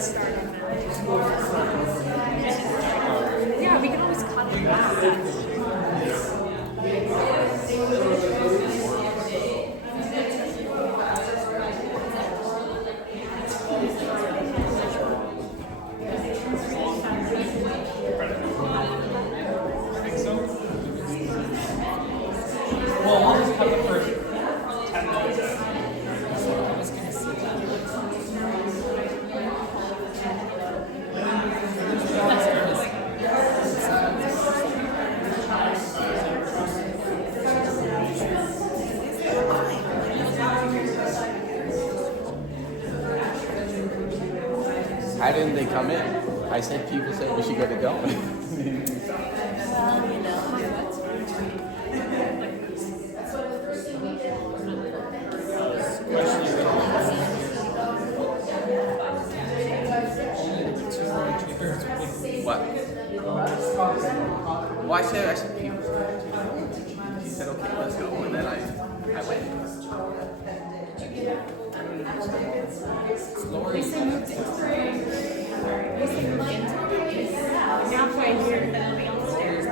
start on that. Yeah, we can always cut it back. Well, I'll just cut the first 10 minutes. How didn't they come in? I said people said we should get it going. What? Well, I said people. He said, okay, let's go. And then I went. They say moved into halfway here, then it'll be downstairs.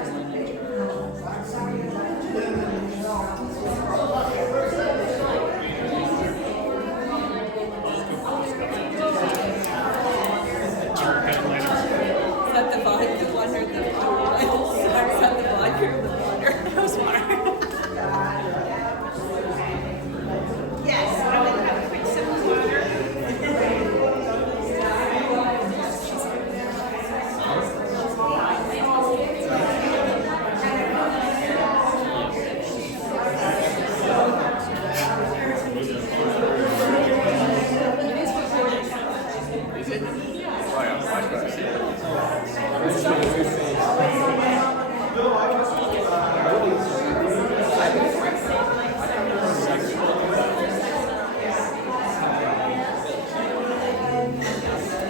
Is that the vodka one or the is that the vodka or the water? That was water. Yes, I would have a quick sip of water. Is it? Oh, yeah. Watch what I see.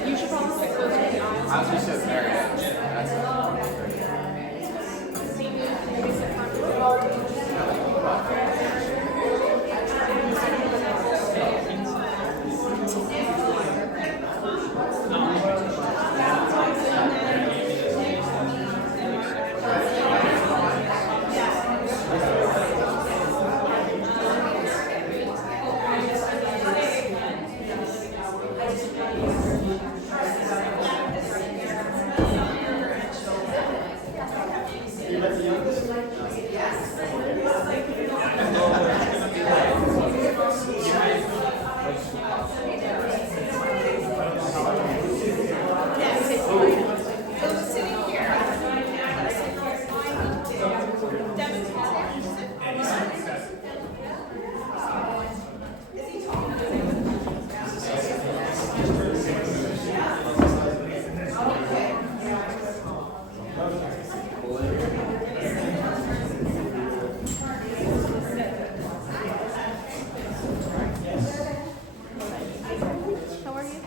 You should probably sit closer to the aisle. I was just sitting there. That's How are you?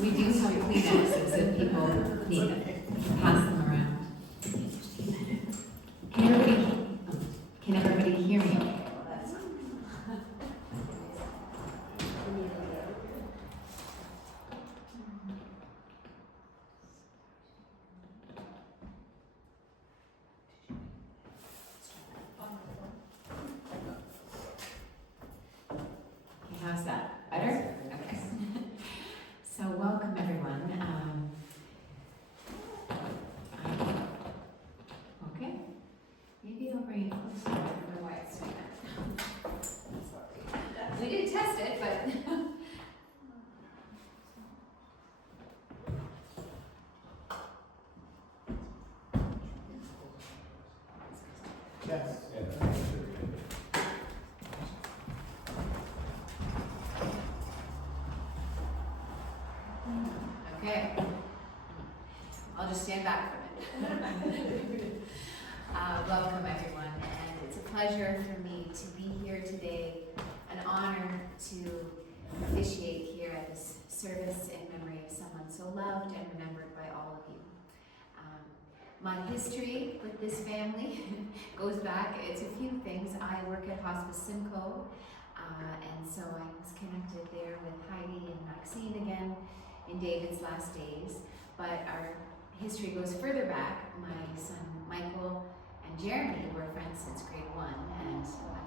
We do have Kleenexes if people need them. We can pass them around. Can everybody hear me? Okay, how's that? Better? Okay. So welcome everyone. Okay. Maybe I'll bring it closer. I don't know why it's doing that. you back from it. Welcome everyone, and it's a pleasure for me to be here today, an honor to officiate here at this service in memory of someone so loved and remembered by all of you. My history with this family goes back, it's a few things. I work at Hospice Simcoe, and so I was connected there with Heidi and Maxine again in David's last days. But our history goes further back. My son Michael and Jeremy were friends since grade 1, and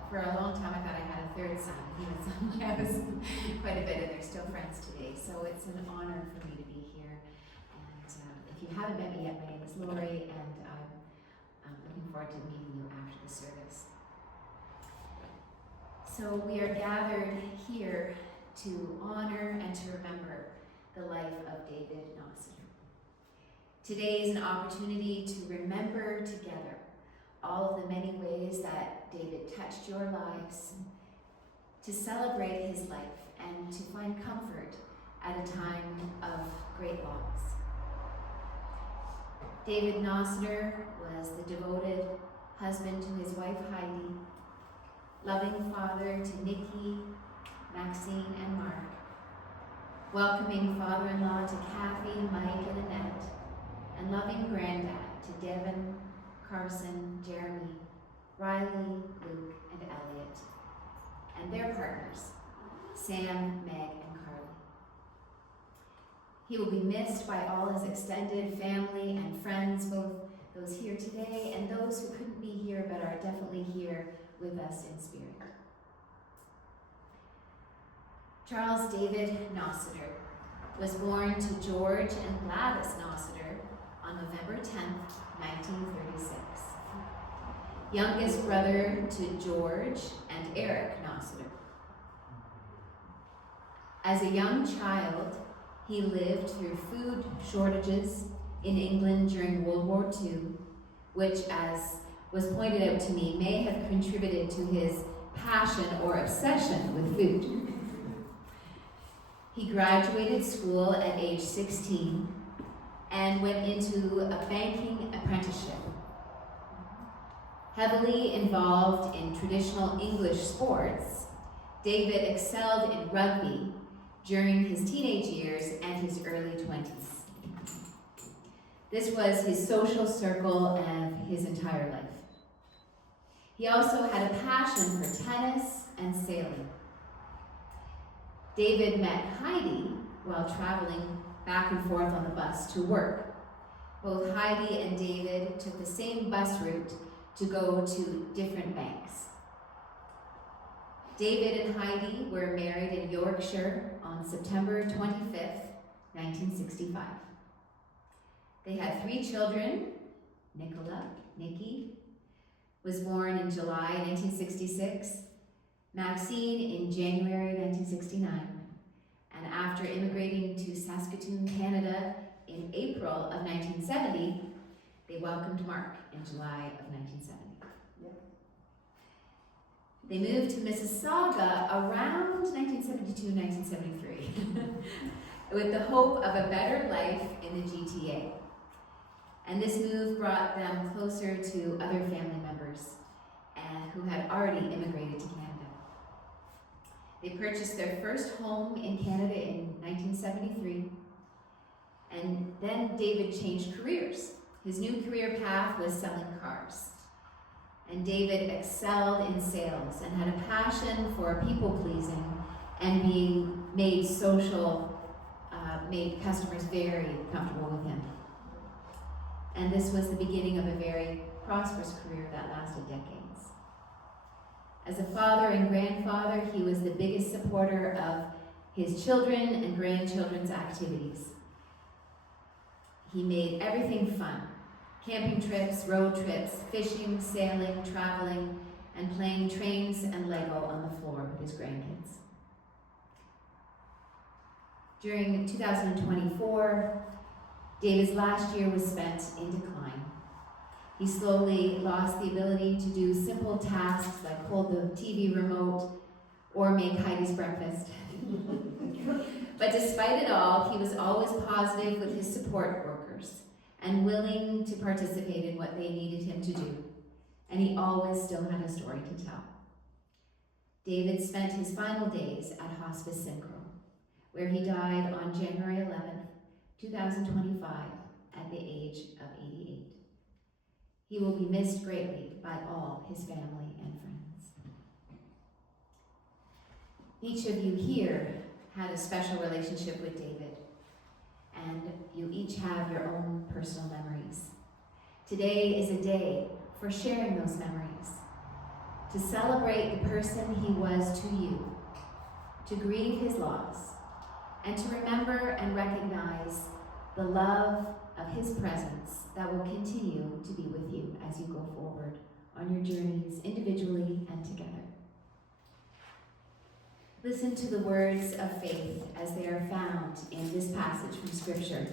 for a long time I thought I had a third son. He was on campus quite a bit, and they're still friends today. So it's an honor for me to be here. And if you haven't met me yet, my name is Lori, and I'm looking forward to meeting you after the service. So we are gathered here to honor and to remember the life of David Nossiter. Today is an opportunity to remember together all of the many ways that David touched your lives, to celebrate his life and to find comfort at a time of great loss. David Nossiter was the devoted husband to his wife Heidi, loving father to Nikki, Maxine, and Mark, welcoming father-in-law to Kathy, Mike, and Annette, and loving granddad to Devin, Carson, Jeremy, Riley, Luke, and Elliot, and their partners, Sam, Meg, and Carly. He will be missed by all his extended family and friends, both those here today and those who couldn't be here but are definitely here with us in spirit. Charles David Nossiter was born to George and Gladys Nossiter on November 10th, 1936. Youngest brother to George and Eric Nossiter. As a young child, he lived through food shortages in England during World War II, which, as was pointed out to me, may have contributed to his passion or obsession with food. He graduated school at age 16 and went into a banking apprenticeship. Heavily involved in traditional English sports, David excelled in rugby during his teenage years and his early 20s. This was his social circle and his entire life. He also had a passion for tennis and sailing. David met Heidi while traveling back and forth on the bus to work. Both Heidi and David took the same bus route to go to different banks. David and Heidi were married in Yorkshire on September 25th, 1965. They had 3 children. Nicola, Nikki, was born in July 1966, Maxine in January 1969, and after immigrating to Saskatoon, Canada in April of 1970, they welcomed Mark in July of 1970. They moved to Mississauga around 1972-1973 with the hope of a better life in the GTA. And this move brought them closer to other family members who had already immigrated to Canada. They purchased their first home in Canada in 1973, and then David changed careers. His new career path was selling cars. And David excelled in sales and had a passion for people-pleasing and being made made customers very comfortable with him. And this was the beginning of a very prosperous career that lasted decades. As a father and grandfather, he was the biggest supporter of his children and grandchildren's activities. He made everything fun. Camping trips, road trips, fishing, sailing, traveling, and playing trains and Lego on the floor with his grandkids. During 2024, David's last year was spent in decline. He slowly lost the ability to do simple tasks like hold the TV remote or make Heidi's breakfast. But despite it all, he was always positive with his support workers and willing to participate in what they needed him to do, and he always still had a story to tell. David spent his final days at Hospice Synchro, where he died on January 11th, 2025, at the age of 88. He will be missed greatly by all his family and friends. Each of you here had a special relationship with David, and you each have your own personal memories. Today is a day for sharing those memories, to celebrate the person he was to you, to grieve his loss, and to remember and recognize the love of his presence that will continue to be with you as you go forward on your journeys individually and together. Listen to the words of faith as they are found in this passage from Scripture.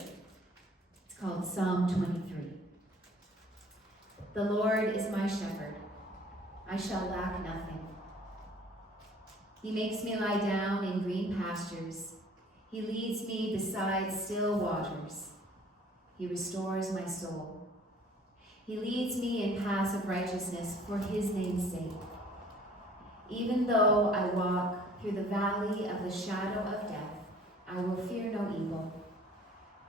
It's called Psalm 23. The Lord is my shepherd. I shall lack nothing. He makes me lie down in green pastures. He leads me beside still waters. He restores my soul. He leads me in paths of righteousness for his name's sake. Even though I walk through the valley of the shadow of death, I will fear no evil,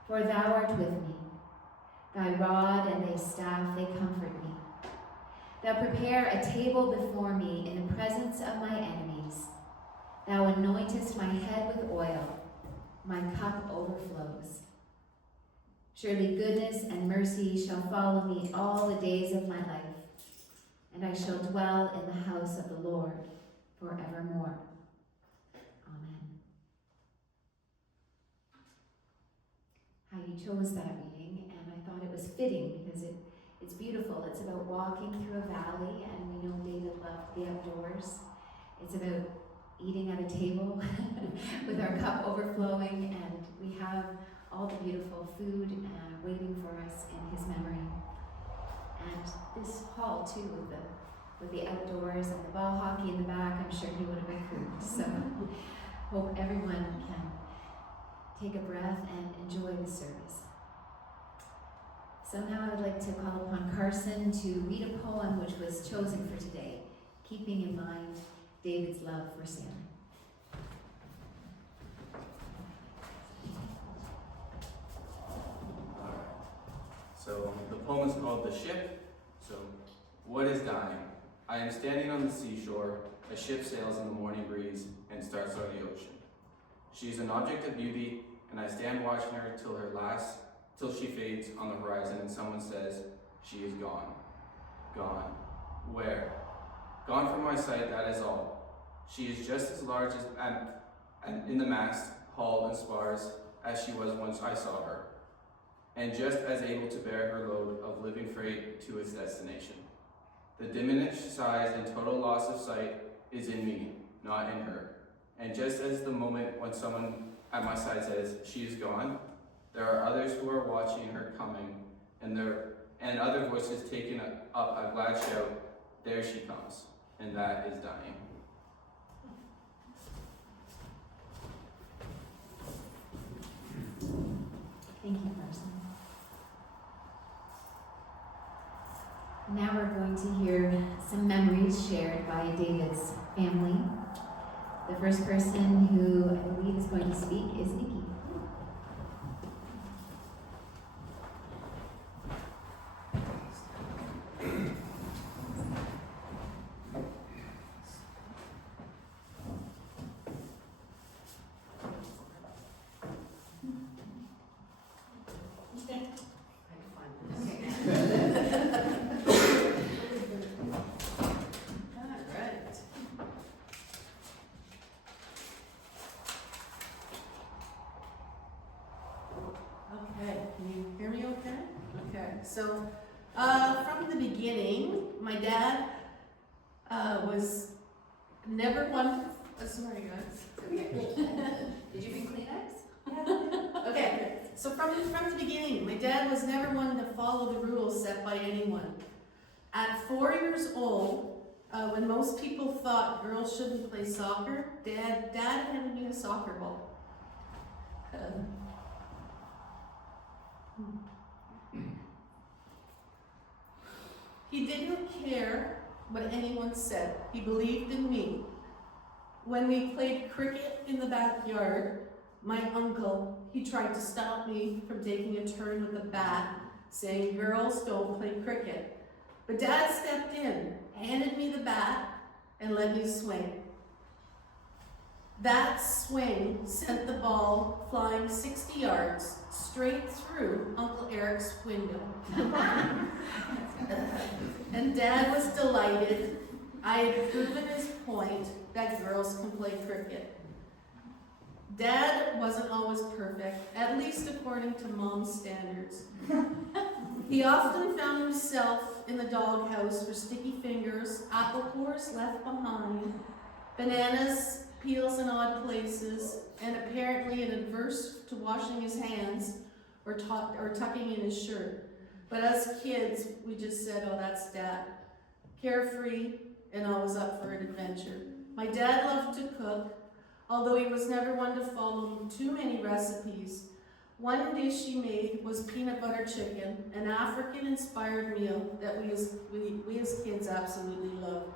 for thou art with me. Thy rod and thy staff, they comfort me. Thou prepare a table before me in the presence of my enemies. Thou anointest my head with oil. My cup overflows. Surely goodness and mercy shall follow me all the days of my life, and I shall dwell in the house of the Lord forevermore. Amen. How you chose that reading, and I thought it was fitting because it's beautiful. It's about walking through a valley, and we know David loved the outdoors. It's about eating at a table with our cup overflowing, and we have all the beautiful food waiting for us in his memory. And this hall too, with the outdoors and the ball hockey in the back, I'm sure he would have approved. So hope everyone can take a breath and enjoy the service. So now I would like to call upon Carson to read a poem which was chosen for today, keeping in mind David's love for Sarah. So the poem is called The Ship. So, what is dying? I am standing on the seashore. A ship sails in the morning breeze and starts on the ocean. She is an object of beauty, and I stand watching her till she fades on the horizon, and someone says, she is gone. Gone. Where? Gone from my sight, that is all. She is just as large as and in the mast, hull, and spars as she was once I saw her, and just as able to bear her load of living freight to its destination. The diminished size and total loss of sight is in me, not in her. And just as the moment when someone at my side says, she is gone, there are others who are watching her coming, and other voices taking up a glad shout, there she comes, and that is dying. Thank you, Carson. Now we're going to hear some memories shared by David's family. The first person who I believe is going to speak is Nikki. So, from the beginning, my dad was never one. Sorry, guys. Did you bring Kleenex? Okay. So from the beginning, my dad was never one to follow the rules set by anyone. At 4 years old, when most people thought girls shouldn't play soccer, Dad handed me a soccer ball. He didn't care what anyone said. He believed in me. When we played cricket in the backyard, my uncle, he tried to stop me from taking a turn with the bat, saying, "Girls don't play cricket." But Dad stepped in, handed me the bat, and let me swing. That swing sent the ball flying 60 yards straight through Uncle Eric's window. And Dad was delighted. I had proven his point that girls can play cricket. Dad wasn't always perfect, at least according to Mom's standards. He often found himself in the doghouse for sticky fingers, apple cores left behind, bananas, peels in odd places, and apparently adverse to washing his hands or tucking in his shirt. But as kids, we just said, "Oh, that's Dad." Carefree and always up for an adventure. My dad loved to cook, although he was never one to follow too many recipes. One dish he made was peanut butter chicken, an African-inspired meal that we as kids absolutely loved.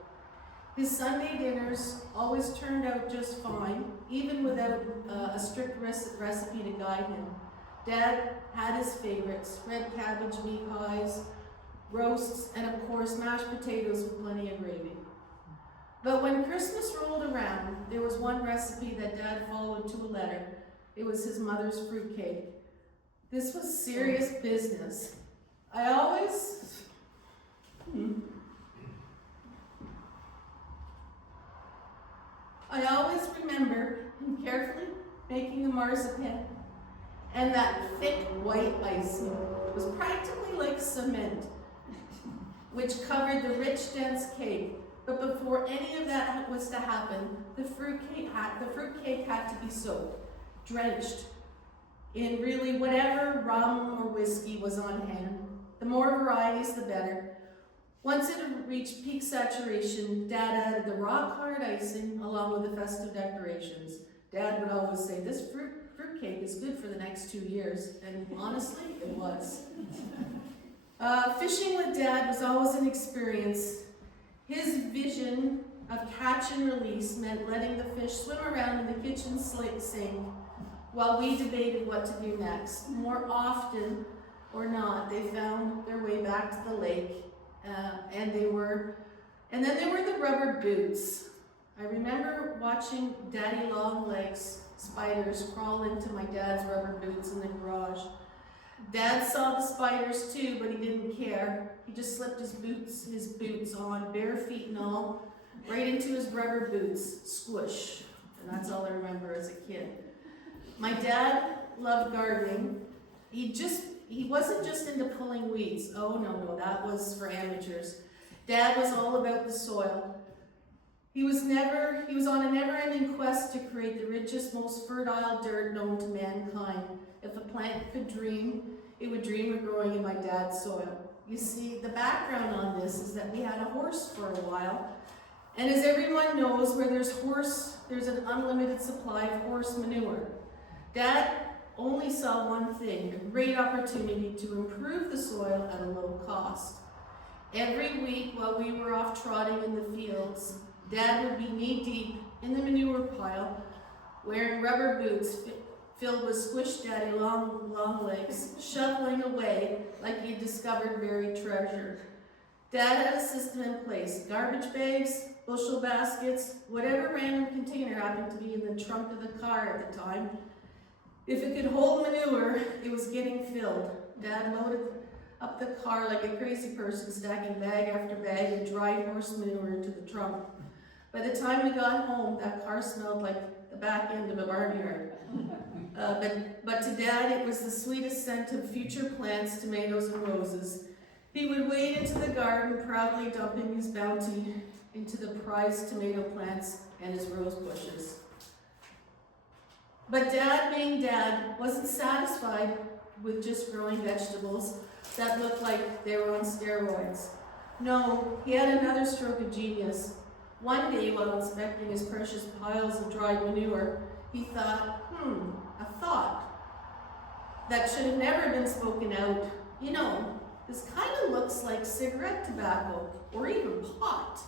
His Sunday dinners always turned out just fine, even without a strict recipe to guide him. Dad had his favorites: red cabbage meat pies, roasts, and of course mashed potatoes with plenty of gravy. But when Christmas rolled around, there was one recipe that Dad followed to a letter. It was his mother's fruitcake. This was serious business. I always remember him carefully making the marzipan, and that thick white icing was practically like cement, which covered the rich, dense cake. But before any of that was to happen, the fruitcake had to be soaked, drenched in really whatever rum or whiskey was on hand. The more varieties, the better. Once it had reached peak saturation, Dad added the rock hard icing along with the festive decorations. Dad would always say, "This fruitcake is good for the next 2 years," and honestly, it was. Fishing with Dad was always an experience. His vision of catch and release meant letting the fish swim around in the kitchen sink while we debated what to do next. More often or not, they found their way back to the lake, and then there were the rubber boots. I remember watching Daddy Longlegs spiders crawl into my dad's rubber boots in the garage. Dad saw the spiders too, but he didn't care. He just slipped his boots on, bare feet and all, right into his rubber boots, squish. And that's all I remember as a kid. My dad loved gardening. He wasn't just into pulling weeds. Oh no, that was for amateurs. Dad was all about the soil. He was on a never-ending quest to create the richest, most fertile dirt known to mankind. If a plant could dream, it would dream of growing in my dad's soil. You see, the background on this is that we had a horse for a while, and as everyone knows, where there's an unlimited supply of horse manure. Dad only saw one thing: a great opportunity to improve the soil at a low cost. Every week while we were off trotting in the fields, Dad would be knee-deep in the manure pile, wearing rubber boots filled with squished Daddy long legs, shoveling away like he had discovered buried treasure. Dad had a system in place: garbage bags, bushel baskets, whatever random container happened to be in the trunk of the car at the time. If it could hold manure, it was getting filled. Dad loaded up the car like a crazy person, stacking bag after bag of dry horse manure into the trunk. By the time we got home, that car smelled like the back end of a barnyard. But to Dad, it was the sweetest scent of future plants, tomatoes, and roses. He would wade into the garden, proudly dumping his bounty into the prized tomato plants and his rose bushes. But Dad, being Dad, wasn't satisfied with just growing vegetables that looked like they were on steroids. No, he had another stroke of genius. One day, while inspecting his precious piles of dried manure, he thought, a thought that should have never been spoken out. You know, this kind of looks like cigarette tobacco or even pot.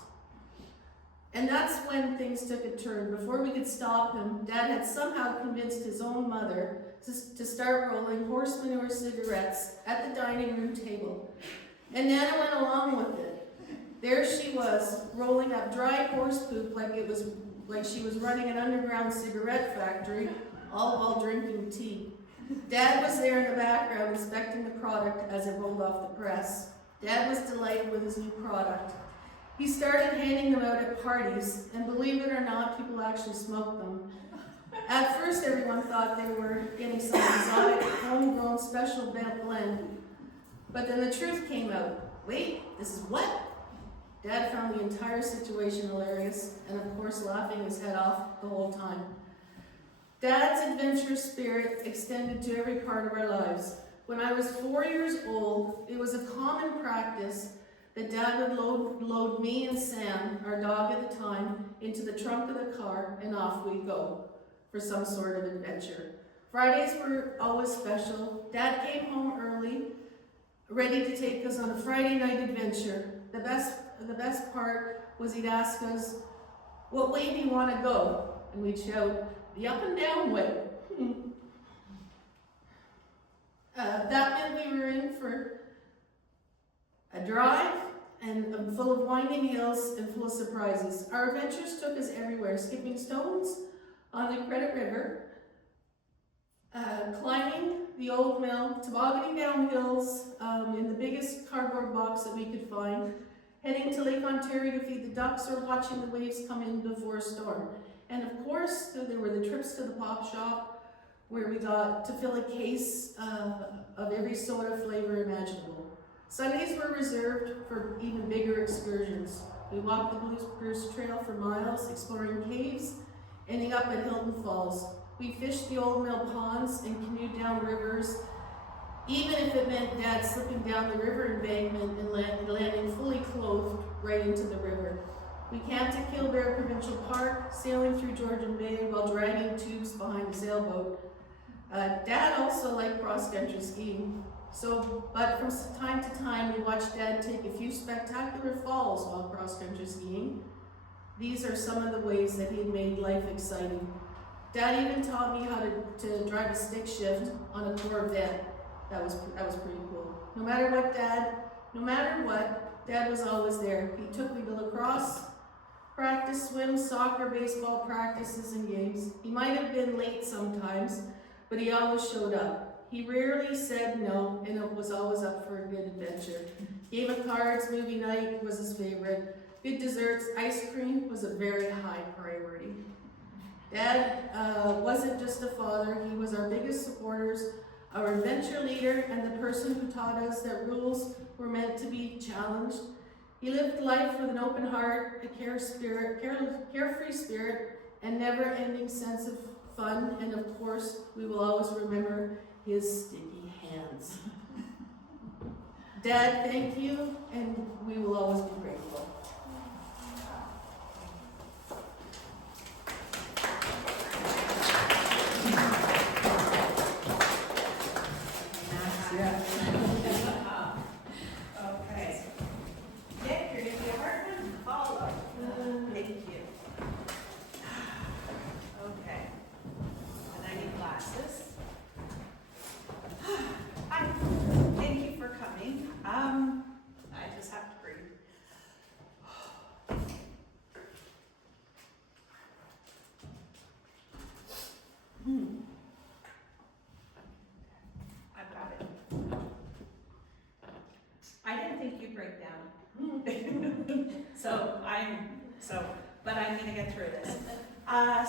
And that's when things took a turn. Before we could stop him, Dad had somehow convinced his own mother to start rolling horse manure cigarettes at the dining room table. And Nana went along with it. There she was, rolling up dry horse poop like she was running an underground cigarette factory, all while drinking tea. Dad was there in the background inspecting the product as it rolled off the press. Dad was delighted with his new product. He started handing them out at parties, and believe it or not, people actually smoked them. At first, everyone thought they were getting some exotic, homegrown special blend. But then the truth came out. Wait, this is what? Dad found the entire situation hilarious, and of course laughing his head off the whole time. Dad's adventurous spirit extended to every part of our lives. When I was 4 years old, it was a common practice that Dad would load me and Sam, our dog at the time, into the trunk of the car, and off we go for some sort of adventure. Fridays were always special. Dad came home early, ready to take us on a Friday night adventure. The best part was he'd ask us, "What way do you want to go?" And we'd shout, "The up and down way." That meant we were in for a drive and full of winding hills and full of surprises. Our adventures took us everywhere, skipping stones on the Credit River, climbing the old mill, tobogganing down hills in the biggest cardboard box that we could find, heading to Lake Ontario to feed the ducks or watching the waves come in before a storm. And of course, there were the trips to the pop shop where we got to fill a case of every soda flavor imaginable. Sundays were reserved for even bigger excursions. We walked the Bruce Trail for miles, exploring caves, ending up at Hilton Falls. We fished the old mill ponds and canoed down rivers, even if it meant Dad slipping down the river embankment and landing fully clothed right into the river. We camped at Killbear Provincial Park, sailing through Georgian Bay while dragging tubes behind a sailboat. Dad also liked cross-country skiing. But from time to time, we watched Dad take a few spectacular falls while cross-country skiing. These are some of the ways that he had made life exciting. Dad even taught me how to drive a stick shift on a Corvette. That was pretty cool. No matter what, Dad was always there. He took me to lacrosse practice, swim, soccer, baseball practices, and games. He might have been late sometimes, but he always showed up. He rarely said no, and was always up for a good adventure. Game of cards, movie night was his favorite. Good desserts, ice cream was a very high priority. Dad wasn't just a father, he was our biggest supporters, our adventure leader, and the person who taught us that rules were meant to be challenged. He lived life with an open heart, a carefree spirit, and never-ending sense of fun, and of course, we will always remember his sticky hands. Dad, thank you, and we will always be grateful. Okay. Nick, you're gonna be a hard one to follow. Thank you. Okay. And I need glasses. Hi. Thank you for coming. I just have to breathe. I've got it. I didn't think you'd break down. But I'm gonna get through this.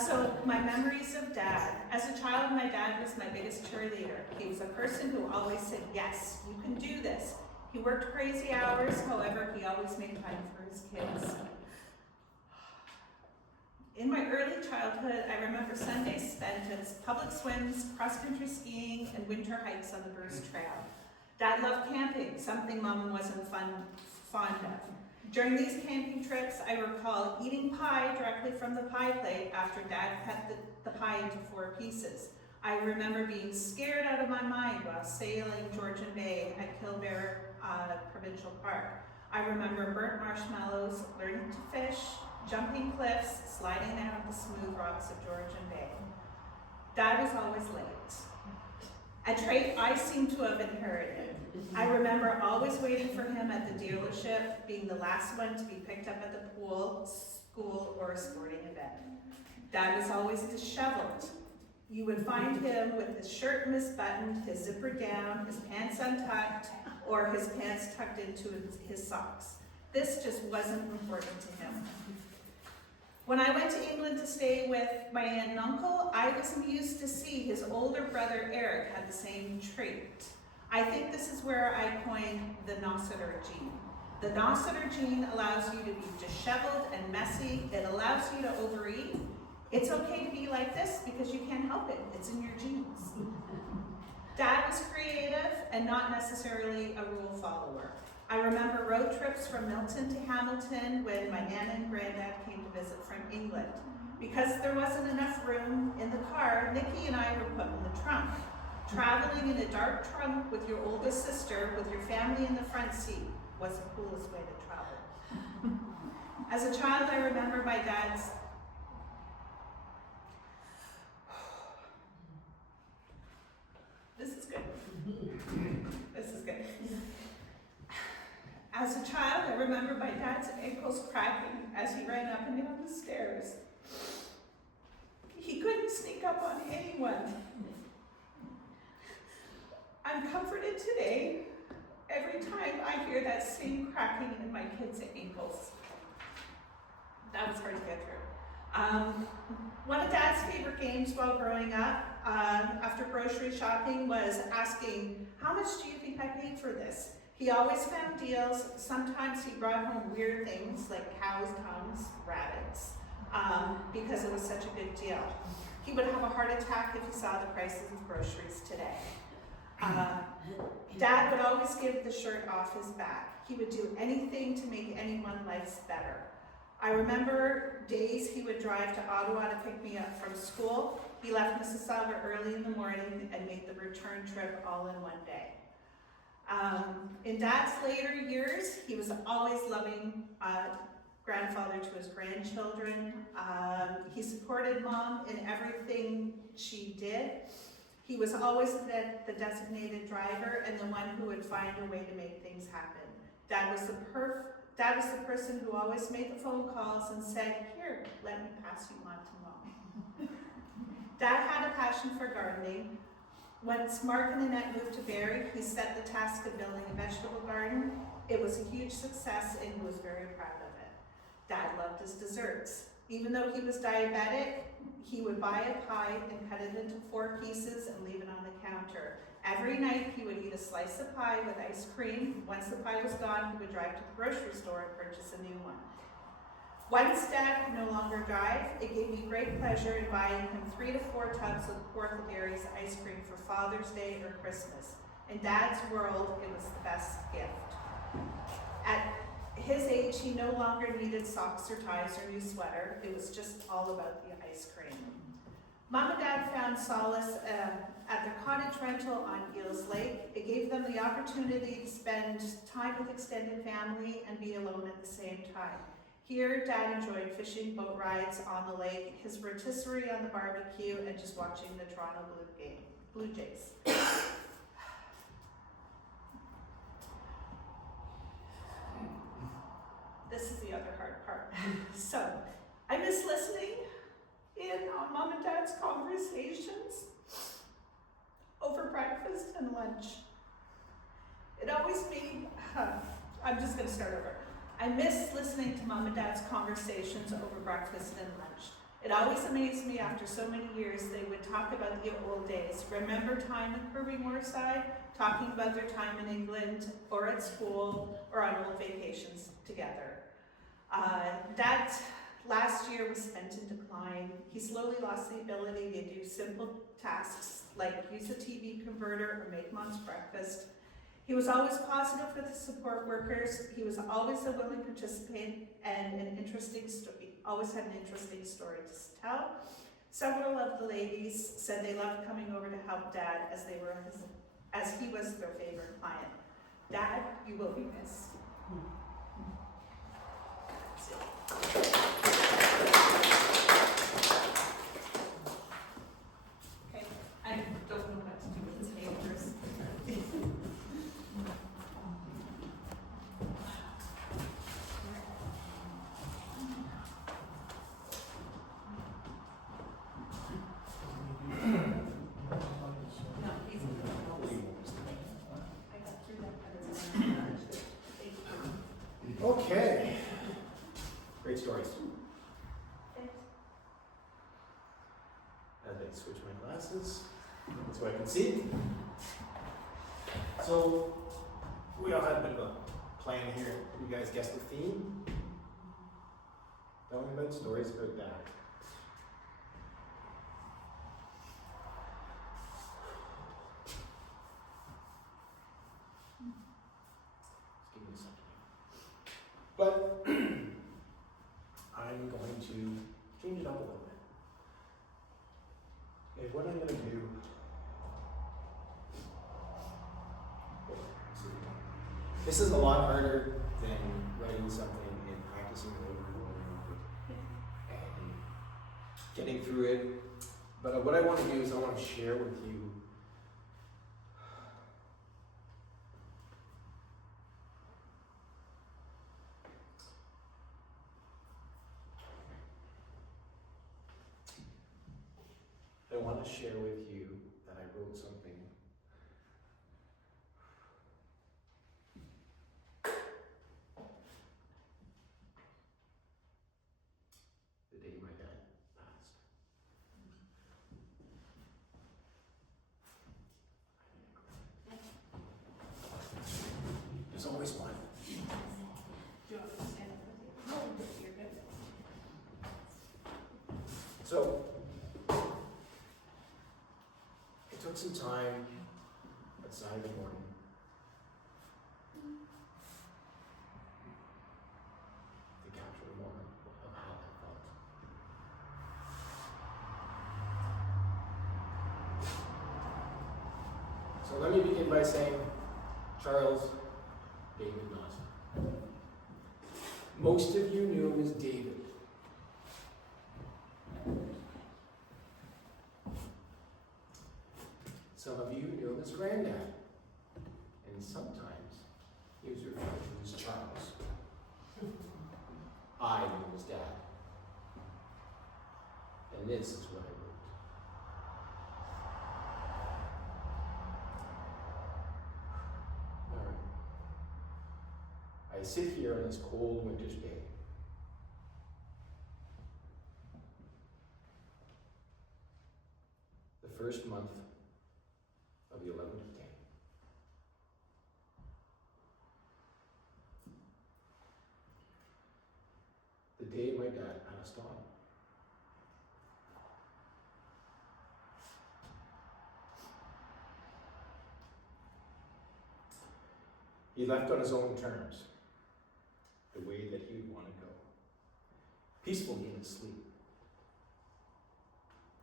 So my memories of Dad. As a child, my dad was my biggest cheerleader. He was a person who always said, yes, you can do this. He worked crazy hours, however, he always made time for his kids. In my early childhood, I remember Sundays spent as public swims, cross-country skiing, and winter hikes on the Bruce Trail. Dad loved camping, something Mom wasn't fond of. During these camping trips, I recall eating pie directly from the pie plate after Dad cut the pie into 4 pieces. I remember being scared out of my mind while sailing Georgian Bay at Killbear Provincial Park. I remember burnt marshmallows, learning to fish, jumping cliffs, sliding down the smooth rocks of Georgian Bay. Dad was always late, a trait I seem to have inherited. I remember always waiting for him at the dealership, being the last one to be picked up at the pool, school, or a sporting event. Dad was always disheveled. You would find him with his shirt misbuttoned, his zipper down, his pants untucked, or his pants tucked into his socks. This just wasn't important to him. When I went to England to stay with my aunt and uncle, I was amused to see his older brother Eric had the same trait. I think this is where I coined the Nossiter gene. The Nossiter gene allows you to be disheveled and messy. It allows you to overeat. It's okay to be like this because you can't help it. It's in your genes. Dad was creative and not necessarily a rule follower. I remember road trips from Milton to Hamilton when my Nana and Granddad came to visit from England. Because there wasn't enough room in the car, Nikki and I were put in the trunk. Traveling in a dark trunk with your oldest sister, with your family in the front seat, was the coolest way to travel. As a child, I remember my dad's This is good. This is good. As a child, I remember my dad's ankles cracking as he ran up and down the stairs. He couldn't sneak up on anyone. I'm comforted today every time I hear that same cracking in my kids' ankles. That was hard to get through. One of Dad's favorite games while growing up, after grocery shopping, was asking, how much do you think I paid for this? He always found deals. Sometimes he brought home weird things like cows' tongues, rabbits, because it was such a big deal. He would have a heart attack if he saw the prices of groceries today. Dad would always give the shirt off his back. He would do anything to make anyone's life better. I remember days he would drive to Ottawa to pick me up from school. He left Mississauga early in the morning and made the return trip all in one day. In Dad's later years, he was always loving grandfather to his grandchildren. He supported Mom in everything she did. He was always the designated driver and the one who would find a way to make things happen. Dad was the person who always made the phone calls and said, here, let me pass you on to Mom. Dad had a passion for gardening. Once Mark and Annette moved to Barrie, he set the task of building a vegetable garden. It was a huge success and he was very proud of it. Dad loved his desserts. Even though he was diabetic, he would buy a pie and cut it into 4 pieces and leave it on the counter. Every night he would eat a slice of pie with ice cream. Once the pie was gone, he would drive to the grocery store and purchase a new one. Once Dad could no longer drive, it gave me great pleasure in buying him 3 to 4 tubs of Porthaberry's ice cream for Father's Day or Christmas. In Dad's world, it was the best gift. At his age, he no longer needed socks or ties or new sweater. It was just all about the ice cream. Mom and Dad found solace at their cottage rental on Eels Lake. It gave them the opportunity to spend time with extended family and be alone at the same time. Here, Dad enjoyed fishing, boat rides on the lake, his rotisserie on the barbecue, and just watching the Toronto Blue Jays. This is the other hard part. So, I miss listening in on Mom and Dad's conversations over breakfast and lunch. It always made, I'm just gonna start over. I miss listening to Mom and Dad's conversations over breakfast and lunch. It always amazed me after so many years they would talk about the old days. Remember time in Kirby Moorside? Talking about their time in England or at school or on old vacations together. Dad's last year was spent in decline. He slowly lost the ability to do simple tasks like use a TV converter or make Mom's breakfast. He was always positive with his support workers. He was always a willing participant and an interesting story. Always had an interesting story to tell. Several of the ladies said they loved coming over to help Dad as he was their favorite client. Dad, you will be missed. Okay, I don't know what to do with his papers. No, he's in the I got through that, but it's Thank you. Okay. Great stories. Thanks. As I switch my glasses so I can see. So we all had a bit of a plan here. You guys guessed the theme? Telling about stories about dad. Just give me a second. But I'm going to change it up a little bit. Okay, what I'm going to do. This is a lot harder than writing something and practicing it over and over and over and getting through it. But what I want to do is I want to share with you that I wrote something. The day my dad passed. There's always one. Do you want to stand up with you? No, you're good. So, it took some time outside the morning. To capture a moment of how I felt. So let me begin by saying, Charles David Nossiter. Most of you knew him as David. Some of you knew him as Granddad. And sometimes he was referred to as Charles. I knew him as Dad. And this is what I wrote. All right. I sit here on this cold winter's day. The first month of the 11th day. The day my dad passed on. He left on his own terms, the way that he would want to go, peacefully in his sleep,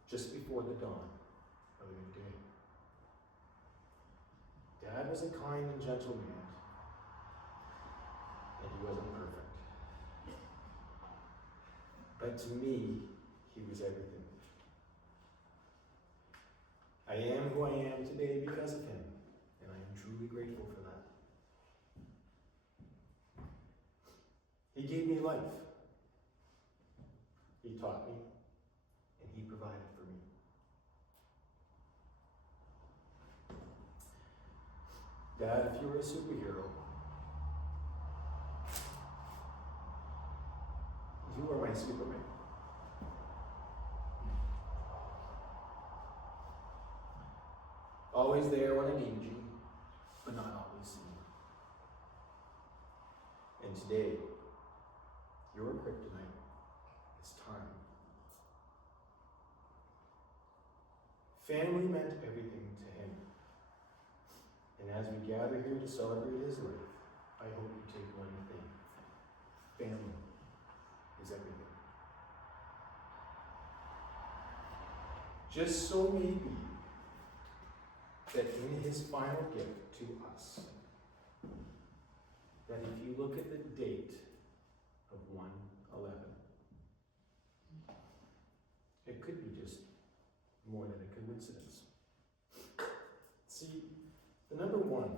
just before the dawn of a new day. Dad was a kind and gentle man, and he wasn't perfect. But to me, he was everything. I am who I am today because of him, and I am truly grateful for that. He gave me life. He taught me, and he provided for me. Dad, if you were a superhero, you are my Superman. Always there when I needed you, but not always seen. And today, your kryptonite is time. Family meant everything to him. And as we gather here to celebrate his life, I hope you take one thing. Family is everything. Just so may be that in his final gift to us, that if you look at the date of 1/11, it could be just more than a coincidence. See, the number 1,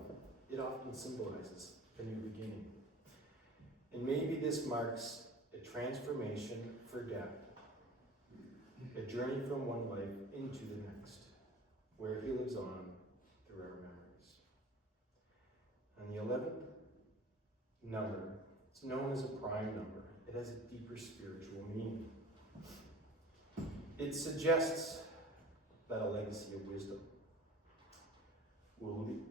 it often symbolizes a new beginning. And maybe this marks a transformation for Dad, a journey from one life into the next, where he lives on through our memories. And the 11th number, it's known as a prime number. It has a deeper spiritual meaning. It suggests that a legacy of wisdom will lead,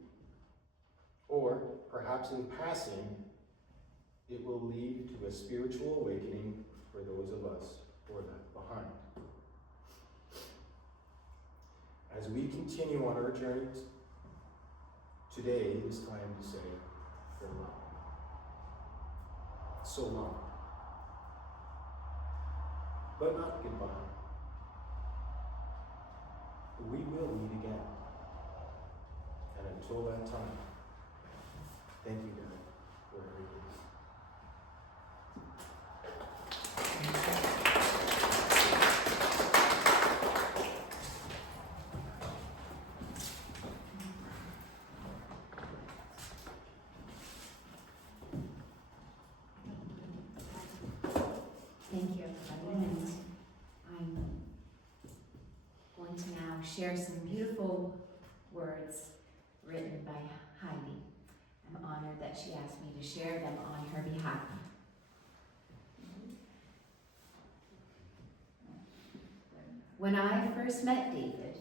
or perhaps in passing, it will lead to a spiritual awakening for those of us who are left behind. As we continue on our journey, today it is time to say farewell. So long. But not goodbye. We will meet again. And until that time, thank you, God, for everything. Thank you, everybody. And I'm going to now share some beautiful words written by Heidi. I'm honored that she asked me to share them on her behalf. When I first met David,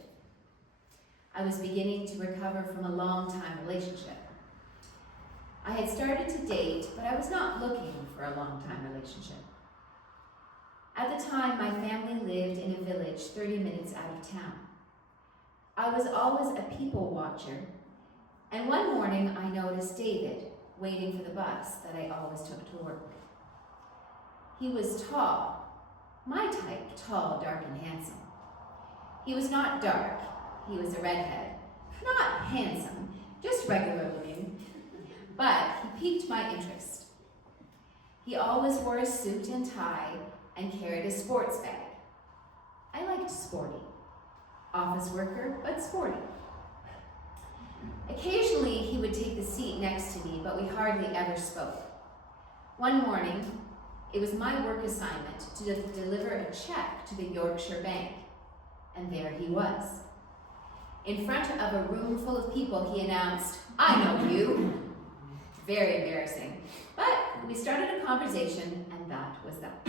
I was beginning to recover from a long-time relationship. I had started to date, but I was not looking for a long-time relationship. At the time, my family lived in a village 30 minutes out of town. I was always a people watcher, and one morning I noticed David waiting for the bus that I always took to work. He was tall, my type, tall, dark, and handsome. He was not dark, he was a redhead. Not handsome, just regular looking, but he piqued my interest. He always wore a suit and tie and carried a sports bag. I liked sporty. Office worker, but sporty. Occasionally, he would take the seat next to me, but we hardly ever spoke. One morning, it was my work assignment to deliver a check to the Yorkshire Bank, and there he was. In front of a room full of people, he announced, "I know you." Very embarrassing, but we started a conversation, and that was that.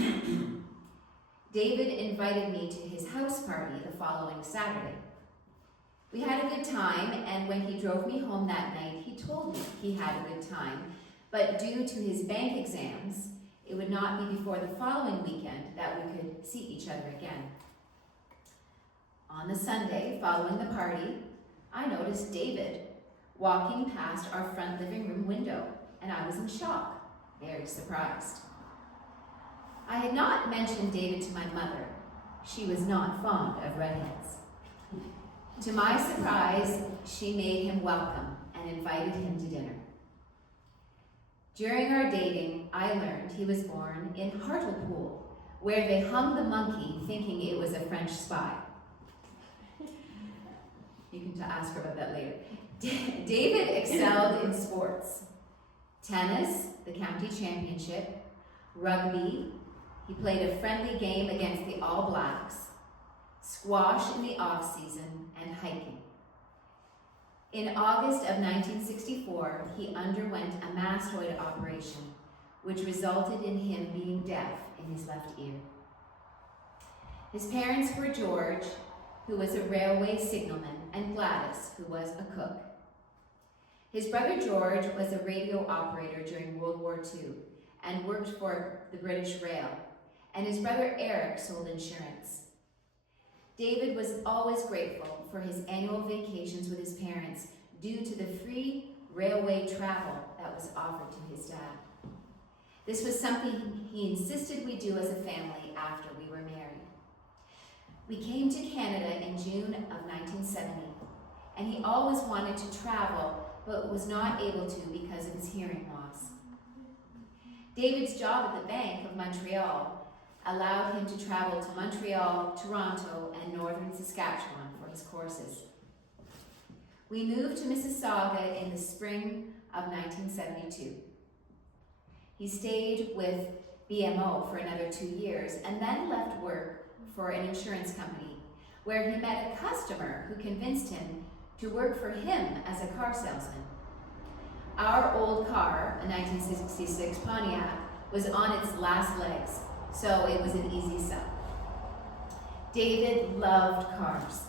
David invited me to his house party the following Saturday. We had a good time, and when he drove me home that night, he told me he had a good time, but due to his bank exams, it would not be before the following weekend that we could see each other again. On the Sunday following the party, I noticed David walking past our front living room window, and I was in shock, very surprised. I had not mentioned David to my mother. She was not fond of redheads. To my surprise, she made him welcome and invited him to dinner. During our dating, I learned he was born in Hartlepool, where they hung the monkey thinking it was a French spy. You can ask her about that later. David excelled in sports. Tennis, the county championship, rugby, he played a friendly game against the All Blacks, squash in the off-season, and hiking. In August of 1964, he underwent a mastoid operation, which resulted in him being deaf in his left ear. His parents were George, who was a railway signalman, and Gladys, who was a cook. His brother George was a radio operator during World War II and worked for the British Rail, and his brother Eric sold insurance. David was always grateful for his annual vacations with his parents due to the free railway travel that was offered to his dad. This was something he insisted we do as a family after we were married. We came to Canada in June of 1970, and he always wanted to travel, but was not able to because of his hearing loss. David's job at the Bank of Montreal allowed him to travel to Montreal, Toronto, and northern Saskatchewan for his courses. We moved to Mississauga in the spring of 1972. He stayed with BMO for another 2 years and then left work for an insurance company where he met a customer who convinced him to work for him as a car salesman. Our old car, a 1966 Pontiac, was on its last legs, so it was an easy sell. David loved cars,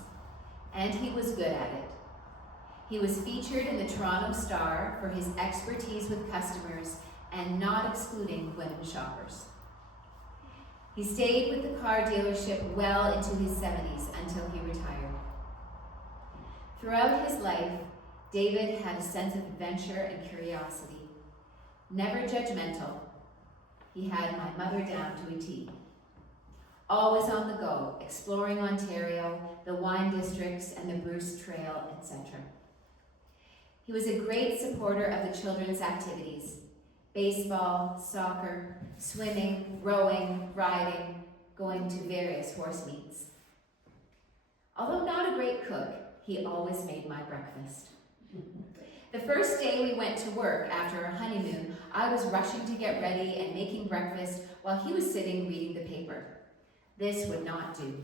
and he was good at it. He was featured in the Toronto Star for his expertise with customers and not excluding women shoppers. He stayed with the car dealership well into his 70s until he retired. Throughout his life, David had a sense of adventure and curiosity. Never judgmental, he had my mother down to a T. Always on the go, exploring Ontario, the wine districts, and the Bruce Trail, etc. He was a great supporter of the children's activities: baseball, soccer, swimming, rowing, riding, going to various horse meets. Although not a great cook, he always made my breakfast. The first day we went to work after our honeymoon, I was rushing to get ready and making breakfast while he was sitting reading the paper. This would not do.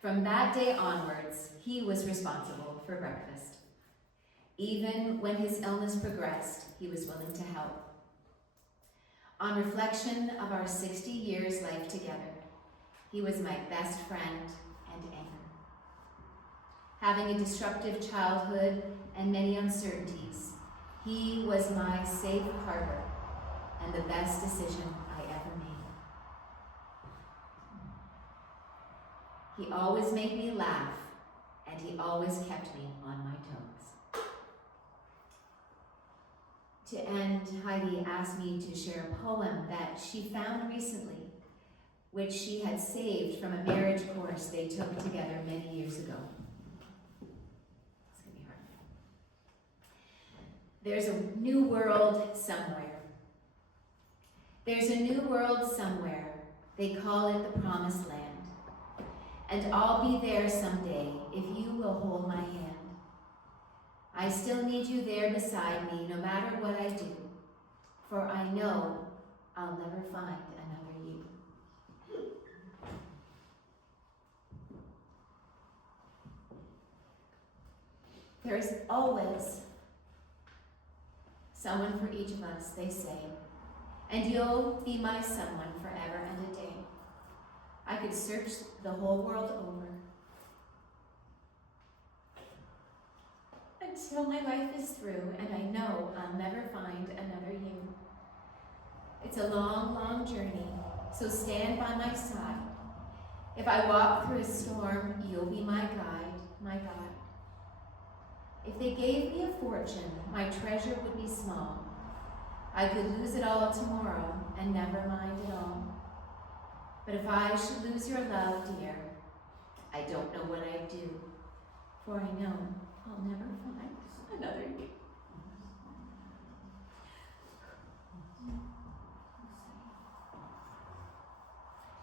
From that day onwards, he was responsible for breakfast. Even when his illness progressed, he was willing to help. On reflection of our 60 years life together, he was my best friend and anchor. Having a disruptive childhood and many uncertainties, he was my safe harbor and the best decision I ever made. He always made me laugh, and he always kept me on my toes. To end, Heidi asked me to share a poem that she found recently, which she had saved from a marriage course they took together many years ago. It's gonna be hard. There's a new world somewhere. There's a new world somewhere. They call it the Promised Land. And I'll be there someday if you will hold my hand. I still need you there beside me, no matter what I do, for I know I'll never find another you. There is always someone for each of us, they say, and you'll be my someone forever and a day. I could search the whole world over until my life is through, and I know I'll never find another you. It's a long, long journey, so stand by my side. If I walk through a storm, you'll be my guide, my God. If they gave me a fortune, my treasure would be small. I could lose it all tomorrow and never mind at all. But if I should lose your love, dear, I don't know what I'd do, for I know I'll never find another you.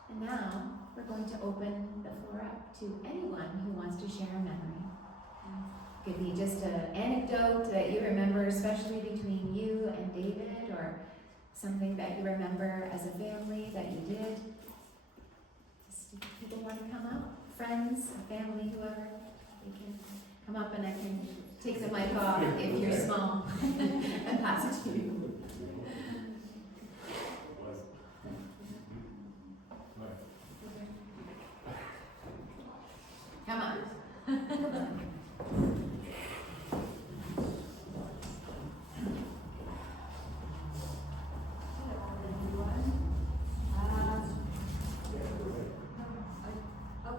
And now we're going to open the floor up to anyone who wants to share a memory. It could be just an anecdote that you remember, especially between you and David, or something that you remember as a family that you did. Just if people want to come out, friends, family, whoever, they can come up and I can take the mic off if you're small and pass it to you. Come on.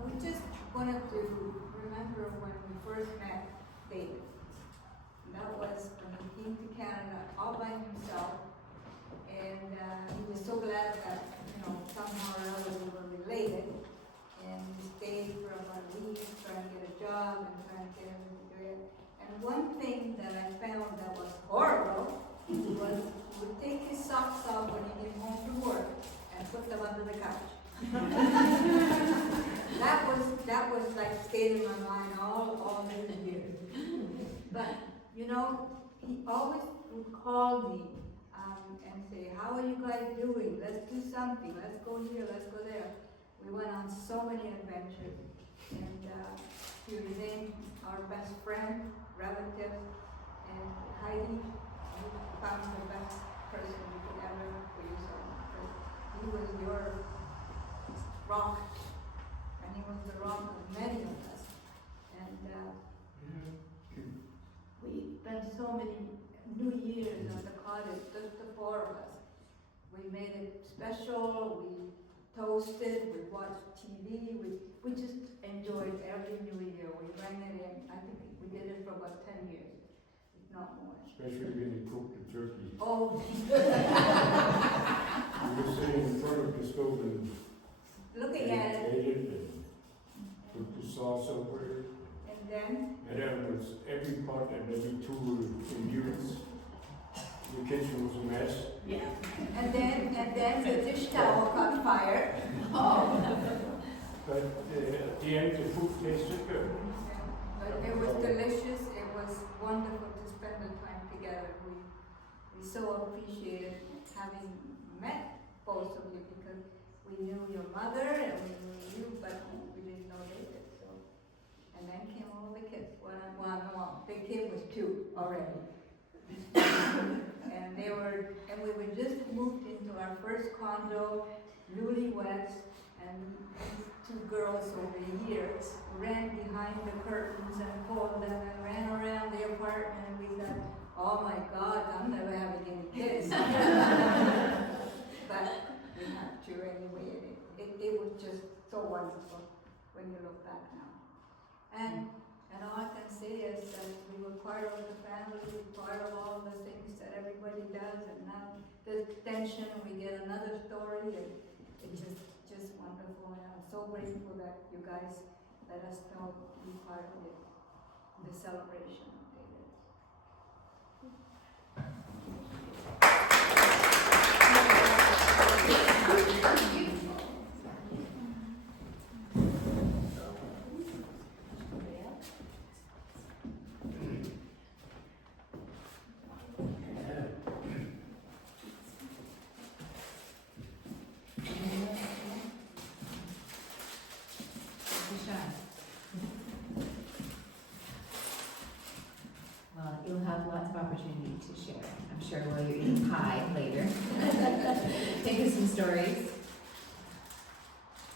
We just wanted to remember when we first met David. That was when he came to Canada all by himself, and he was so glad that, somehow or other we were related. And he stayed for about a week trying to get a job and trying to get everything to do it. And one thing that I found that was horrible was would take his socks off when he came home from work and put them under the couch. that was like stayed in my mind all these years. But you know, he always would call me and say, "How are you guys doing? Let's do something. Let's go here. Let's go there." We went on so many adventures, and he remained our best friend, relative, and Heidi, you found the best person you could ever please on, because he was your rock, and he was the rock of many of us. And we spent so many New Years at the cottage, just the four of us. We made it special, we toasted, we watched TV, we just enjoyed every New Year. We rang it in. I think we did it for about 10 years, if not more. Especially when you cook the turkey. Oh, You were sitting in front of the stove and looking at it, ate it and put the sauce over it. and then, And then it was every pot and every tool in use. The kitchen was a mess. and then the dish towel caught fire. But at the end, the food tasted good. But it was delicious. It was wonderful to spend the time together. We so appreciated having met both of you, because we knew your mother and we knew you, but we didn't know David. So, and then came all the kids. Well, the kid was 2 already. And we were just moved into our first condo, newlyweds, and these 2 girls over the years ran behind the curtains and pulled them and ran around the apartment, and we thought, oh my God, I'm never having any kids. But we had to anyway. It was just so wonderful when you look back now. And all I can say is that we were part of the family, we were part of all the things that everybody does, and now the extension, we get another story, and it's just wonderful, and I'm so grateful that you guys let us know to be part of it, the celebration of David. Well, you'll have lots of opportunity to share. I'm sure while you're eating pie later. Think of some stories.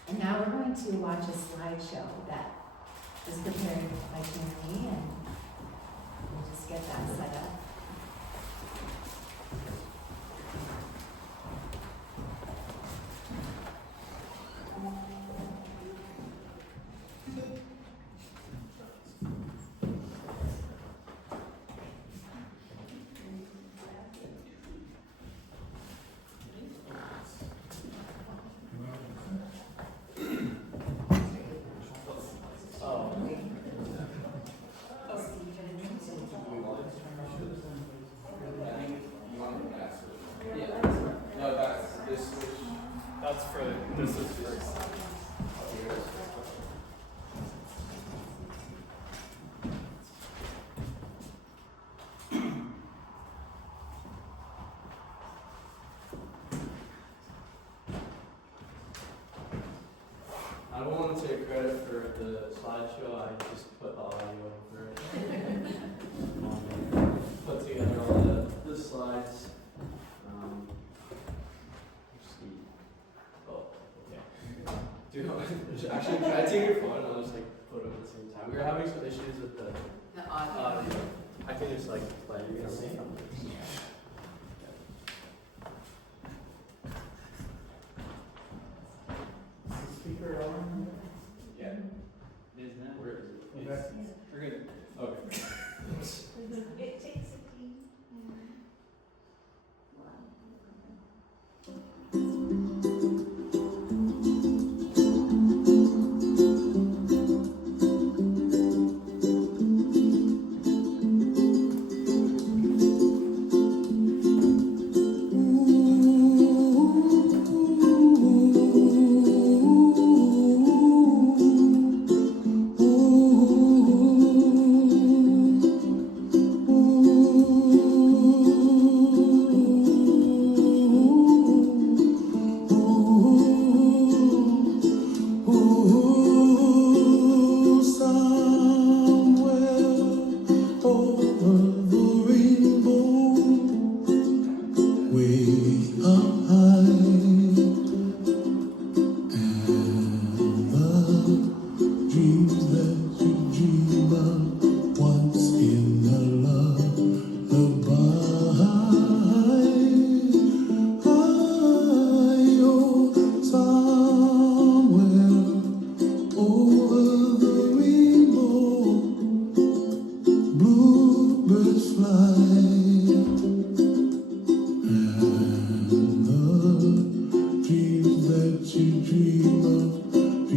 And now we're going to watch a slideshow that was prepared by Tierney, and we'll just get that set up. That's for, this is for. I don't want to take credit for the slideshow, I just put the audio over it. Put together all the slides. Oh, okay. Actually, can I take your phone and I'll just like put them at the same time? We were having some issues with the audio. I can just like play it. Speaker on? Yeah. Isn't it? Where is it? We're good. Okay. It takes a key.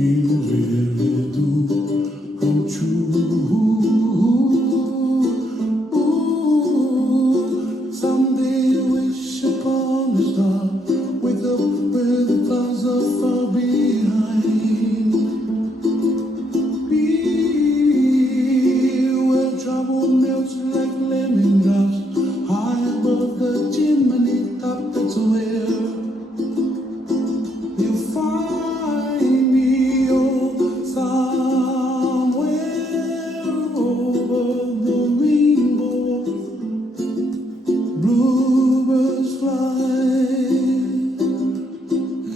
dreams really do come true. Ooh, someday I wish upon a star, wake up where the clouds are far behind. Be where trouble melts like lemon drops, high above the chimney top. That's where you find me, oh, somewhere over the rainbow. Bluebirds fly,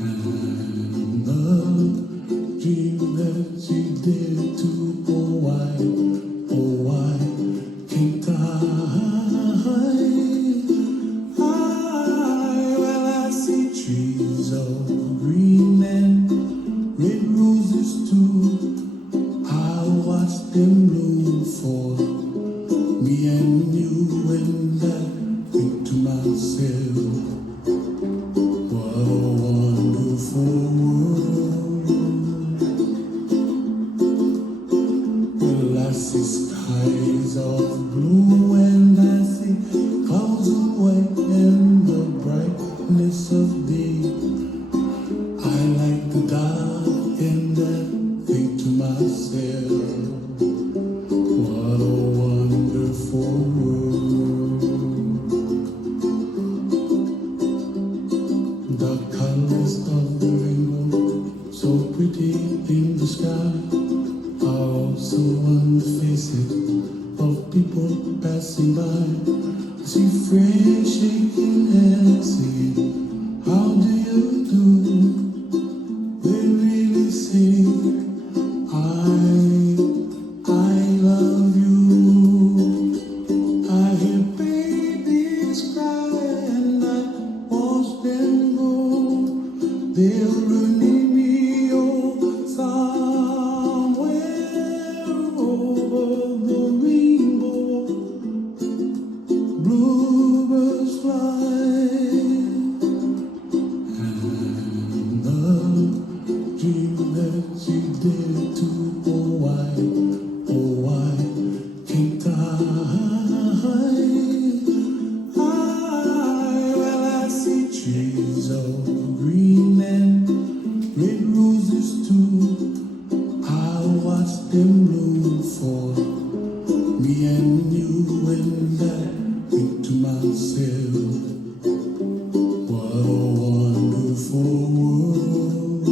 and the dream that you did to, oh why can't I? Well, I see trees of green and red roses too. I watch them bloom for me and you, and I think to myself, what a wonderful world. Well, I see skies of blue and I see clouds of white and the brightness of day. I like the dark and I think to myself, what a wonderful world. The colors of the rainbow, so pretty in the sky, are also on the faces of people passing by. I see friends shaking hands, saying, how do you do? They really say, I love you. I hear babies cry and I watch them go. They're running me, oh, somewhere over the rainbow. Bluebirds fly, and the dream that you did to, oh why can't I? Well, I see trees of green and red roses too. I watch them bloom for me and you, and I think to myself, what a wonderful world.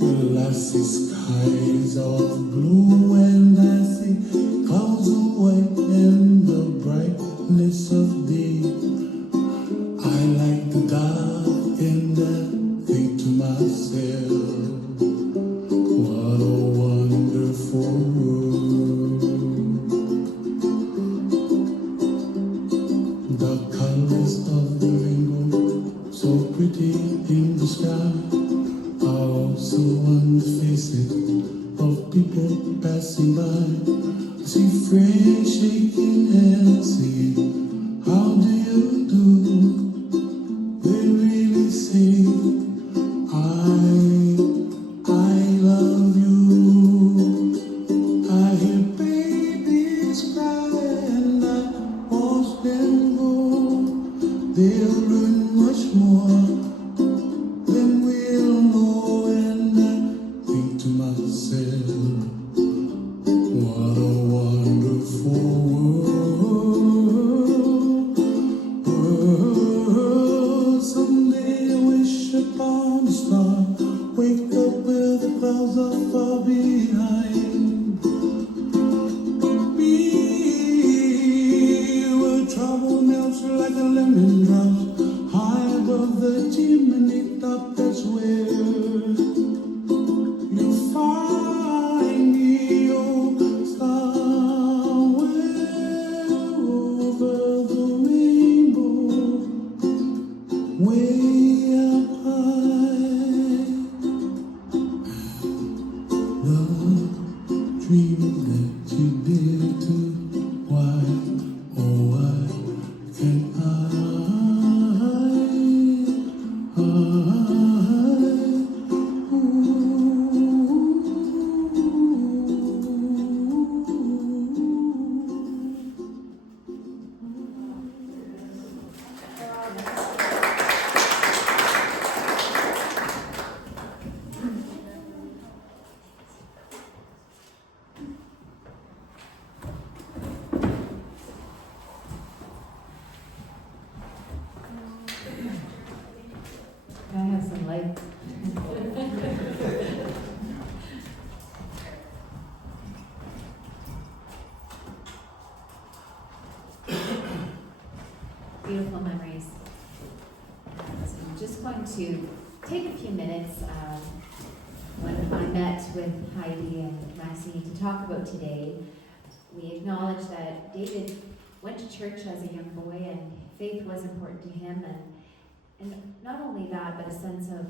Well, I see skies of blue and I see clouds of white and the brightness of day. I like the dark and I think to myself, what a wonderful world. The colors of the rainbow, so pretty in the sky, are also on the faces of people passing by. I see friends shaking hands, saying, how do you do? They really say, I love you. I hear babies cry and I watch them go. They'll learn much more than we'll know, and I think to myself, what a wonderful world. Someday I wish upon a star, wake up where the clouds are far behind. Be where trouble melts like a lemon drop, high above the chimney top. That's where you find me, oh, somewhere over the rainbow, way up high. The dream that you did to, why, oh why can't I? to take a few minutes when I met with Heidi and Maxine to talk about today. We acknowledge that David went to church as a young boy and faith was important to him, and not only that, but a sense of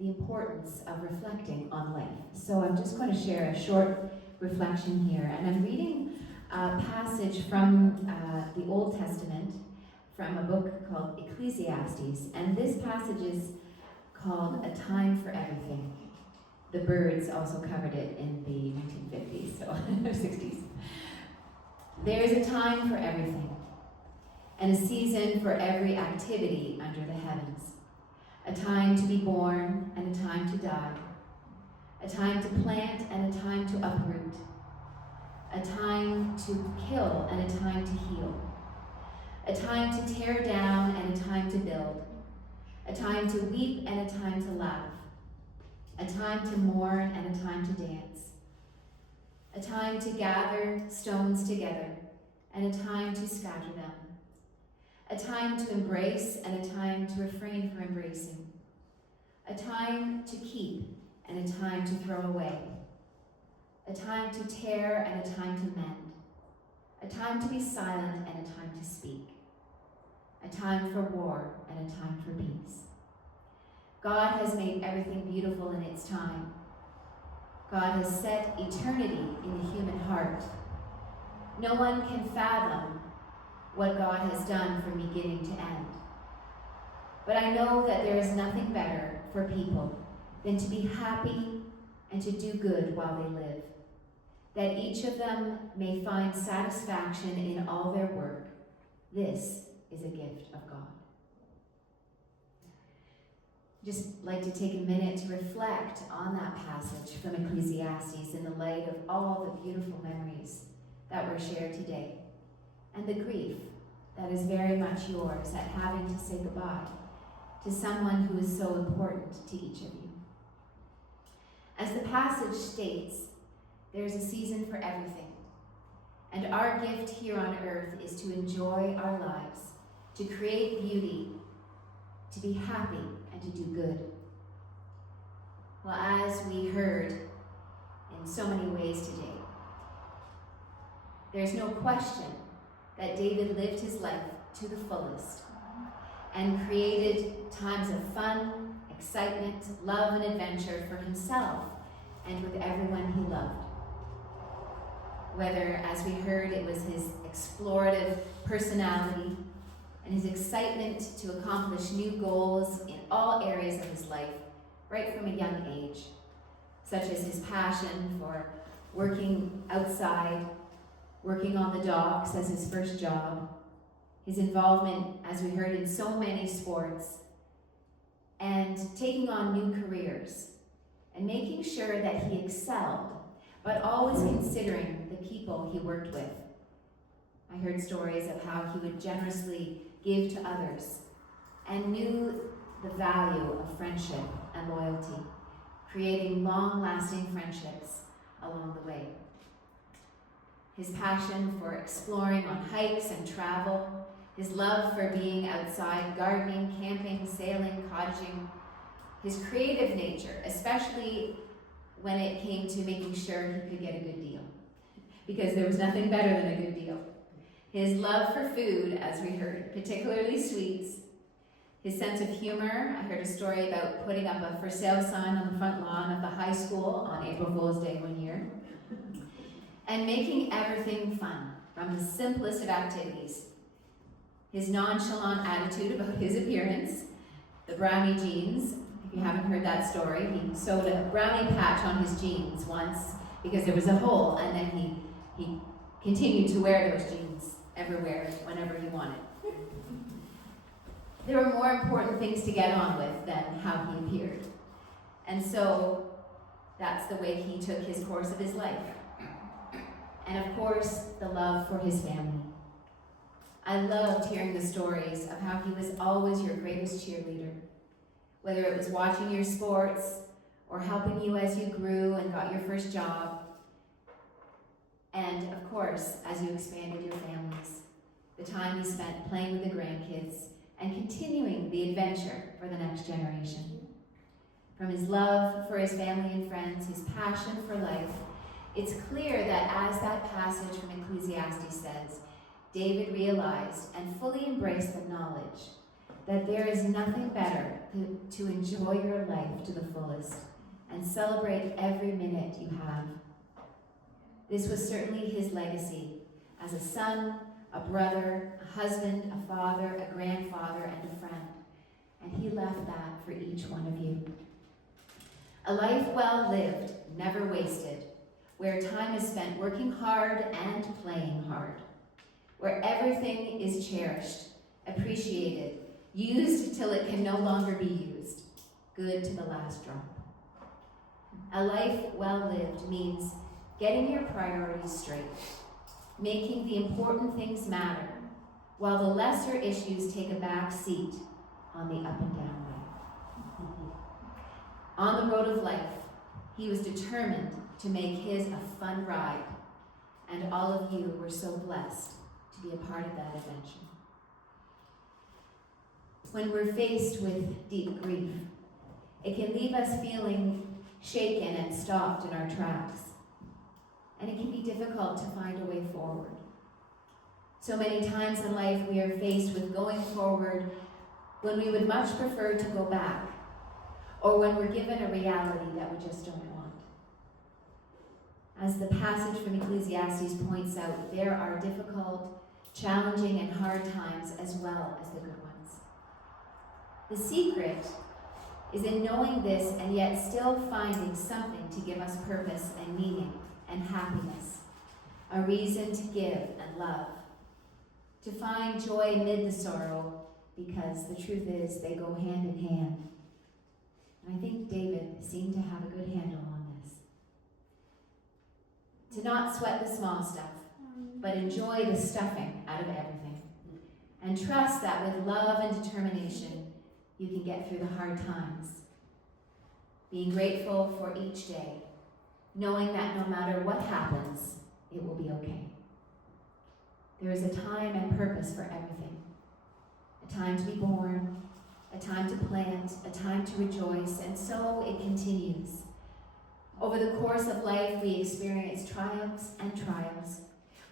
the importance of reflecting on life. So I'm just going to share a short reflection here, and I'm reading a passage from the Old Testament from a book called Ecclesiastes, and this passage is called A Time for Everything. The Birds also covered it in the 1950s, so 60s. There is a time for everything, and a season for every activity under the heavens. A time to be born and a time to die. A time to plant and a time to uproot. A time to kill and a time to heal. A time to tear down and a time to build. A time to weep and a time to laugh. A time to mourn and a time to dance. A time to gather stones together and a time to scatter them. A time to embrace and a time to refrain from embracing. A time to keep and a time to throw away. A time to tear and a time to mend. A time to be silent and a time to speak. A time for war and a time for peace. God has made everything beautiful in its time. God has set eternity in the human heart. No one can fathom what God has done from beginning to end. But I know that there is nothing better for people than to be happy and to do good while they live, that each of them may find satisfaction in all their work. This is a gift of God. Just like to take a minute to reflect on that passage from Ecclesiastes in the light of all the beautiful memories that were shared today, and the grief that is very much yours at having to say goodbye to someone who is so important to each of you. As the passage states, there's a season for everything, and our gift here on earth is to enjoy our lives, to create beauty, to be happy, and to do good. Well, as we heard in so many ways today, there's no question that David lived his life to the fullest and created times of fun, excitement, love, and adventure for himself and with everyone he loved. Whether, as we heard, it was his explorative personality and his excitement to accomplish new goals in all areas of his life, right from a young age, such as his passion for working outside, working on the docks as his first job, his involvement, as we heard, in so many sports, and taking on new careers, and making sure that he excelled, but always considering the people he worked with. I heard stories of how he would generously give to others and knew the value of friendship and loyalty, creating long-lasting friendships along the way. His passion for exploring on hikes and travel, his love for being outside, gardening, camping, sailing, cottaging, his creative nature, especially when it came to making sure he could get a good deal, because there was nothing better than a good deal. His love for food, as we heard, particularly sweets. His sense of humor. I heard a story about putting up a for sale sign on the front lawn of the high school on April Fool's Day one year. And making everything fun, from the simplest of activities. His nonchalant attitude about his appearance, the brownie jeans. If you haven't heard that story, he sewed a brownie patch on his jeans once because there was a hole, and then he continued to wear those jeans everywhere, whenever he wanted. There were more important things to get on with than how he appeared. And so that's the way he took his course of his life. And of course, the love for his family. I loved hearing the stories of how he was always your greatest cheerleader, whether it was watching your sports or helping you as you grew and got your first job. And of course, as you expanded your families, the time you spent playing with the grandkids and continuing the adventure for the next generation. From his love for his family and friends, his passion for life, it's clear that as that passage from Ecclesiastes says, David realized and fully embraced the knowledge that there is nothing better to enjoy your life to the fullest and celebrate every minute you have. This was certainly his legacy as a son, a brother, a husband, a father, a grandfather, and a friend. And he left that for each one of you. A life well lived, never wasted, where time is spent working hard and playing hard, where everything is cherished, appreciated, used till it can no longer be used, good to the last drop. A life well lived means getting your priorities straight, making the important things matter, while the lesser issues take a back seat on the up and down way. On the road of life, he was determined to make his a fun ride, and all of you were so blessed to be a part of that adventure. When we're faced with deep grief, it can leave us feeling shaken and stopped in our tracks. And it can be difficult to find a way forward. So many times in life we are faced with going forward when we would much prefer to go back, or when we're given a reality that we just don't want. As the passage from Ecclesiastes points out, there are difficult, challenging, and hard times as well as the good ones. The secret is in knowing this and yet still finding something to give us purpose and meaning and happiness, a reason to give and love, to find joy amid the sorrow, because the truth is they go hand in hand. And I think David seemed to have a good handle on this. To not sweat the small stuff, but enjoy the stuffing out of everything, and trust that with love and determination, you can get through the hard times. Being grateful for each day, knowing that no matter what happens, it will be okay. There is a time and purpose for everything. A time to be born, a time to plant, a time to rejoice, and so it continues. Over the course of life, we experience triumphs and trials.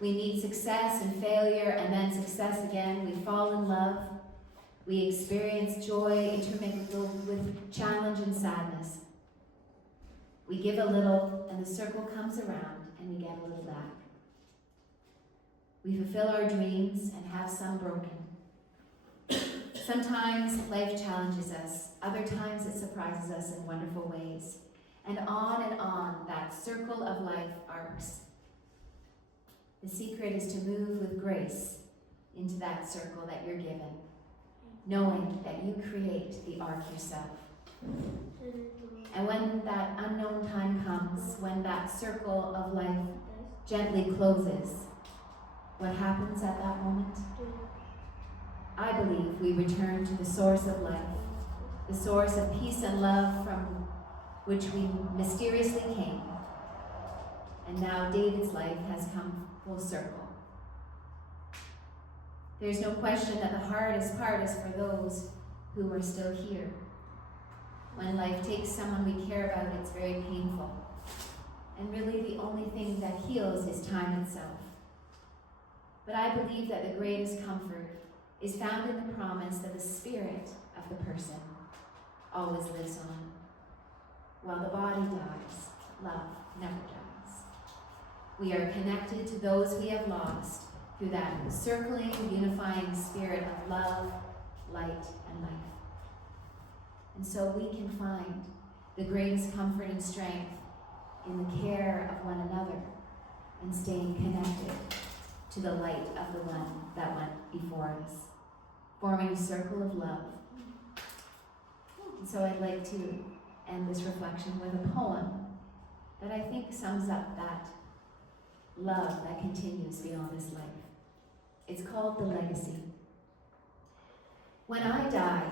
We meet success and failure, and then success again. We fall in love. We experience joy intermingled with challenge and sadness. We give a little, and the circle comes around, and we get a little back. We fulfill our dreams and have some broken. Sometimes life challenges us. Other times it surprises us in wonderful ways. And on that circle of life arcs. The secret is to move with grace into that circle that you're given, knowing that you create the arc yourself. And when that unknown time comes, when that circle of life gently closes, what happens at that moment? I believe we return to the source of life, the source of peace and love from which we mysteriously came. And now David's life has come full circle. There's no question that the hardest part is for those who are still here. When life takes someone we care about, it's very painful. And really the only thing that heals is time itself. But I believe that the greatest comfort is found in the promise that the spirit of the person always lives on. While the body dies, love never dies. We are connected to those we have lost through that circling, unifying spirit of love, light, and life. And so we can find the greatest comfort and strength in the care of one another and staying connected to the light of the one that went before us, forming a circle of love. And so I'd like to end this reflection with a poem that I think sums up that love that continues beyond this life. It's called The Legacy. When I die,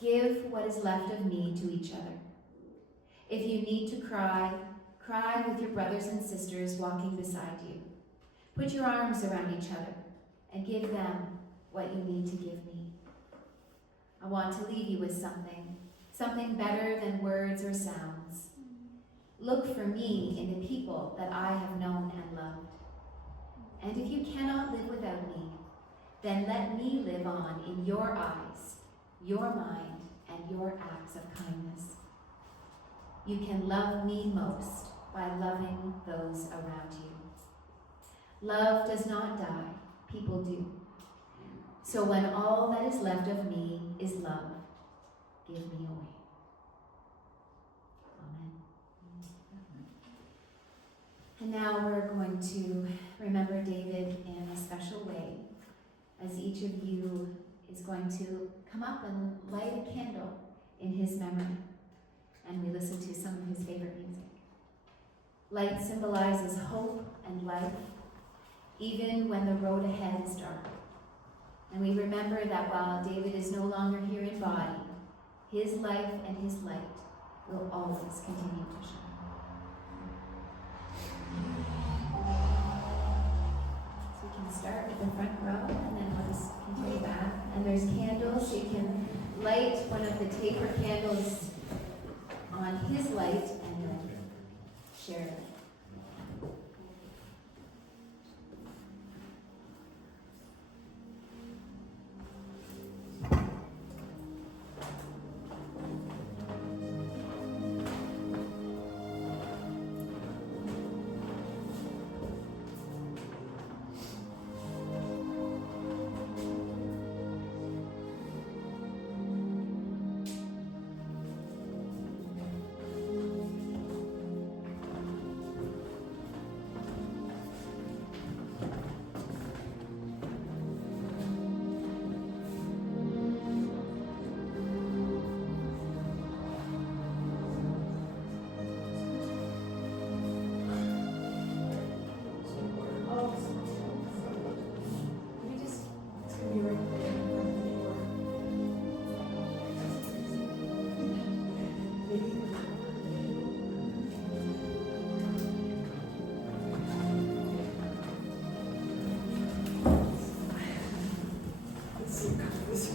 give what is left of me to each other. If you need to cry, cry with your brothers and sisters walking beside you. Put your arms around each other and give them what you need to give me. I want to leave you with something better than words or sounds. Look for me in the people that I have known and loved. And if you cannot live without me, then let me live on in your eyes, your mind, and your acts of kindness. You can love me most by loving those around you. Love does not die, people do. So when all that is left of me is love, give me away. Amen. And now we're going to remember David in a special way, as each of you is going to come up and light a candle in his memory, and we listen to some of his favorite music. Light symbolizes hope and life, even when the road ahead is dark. And we remember that while David is no longer here in body, his life and his light will always continue to shine. So we can start with the front row, and then we'll just continue back. And there's candles, so you can light one of the taper candles on his light, and then share it. This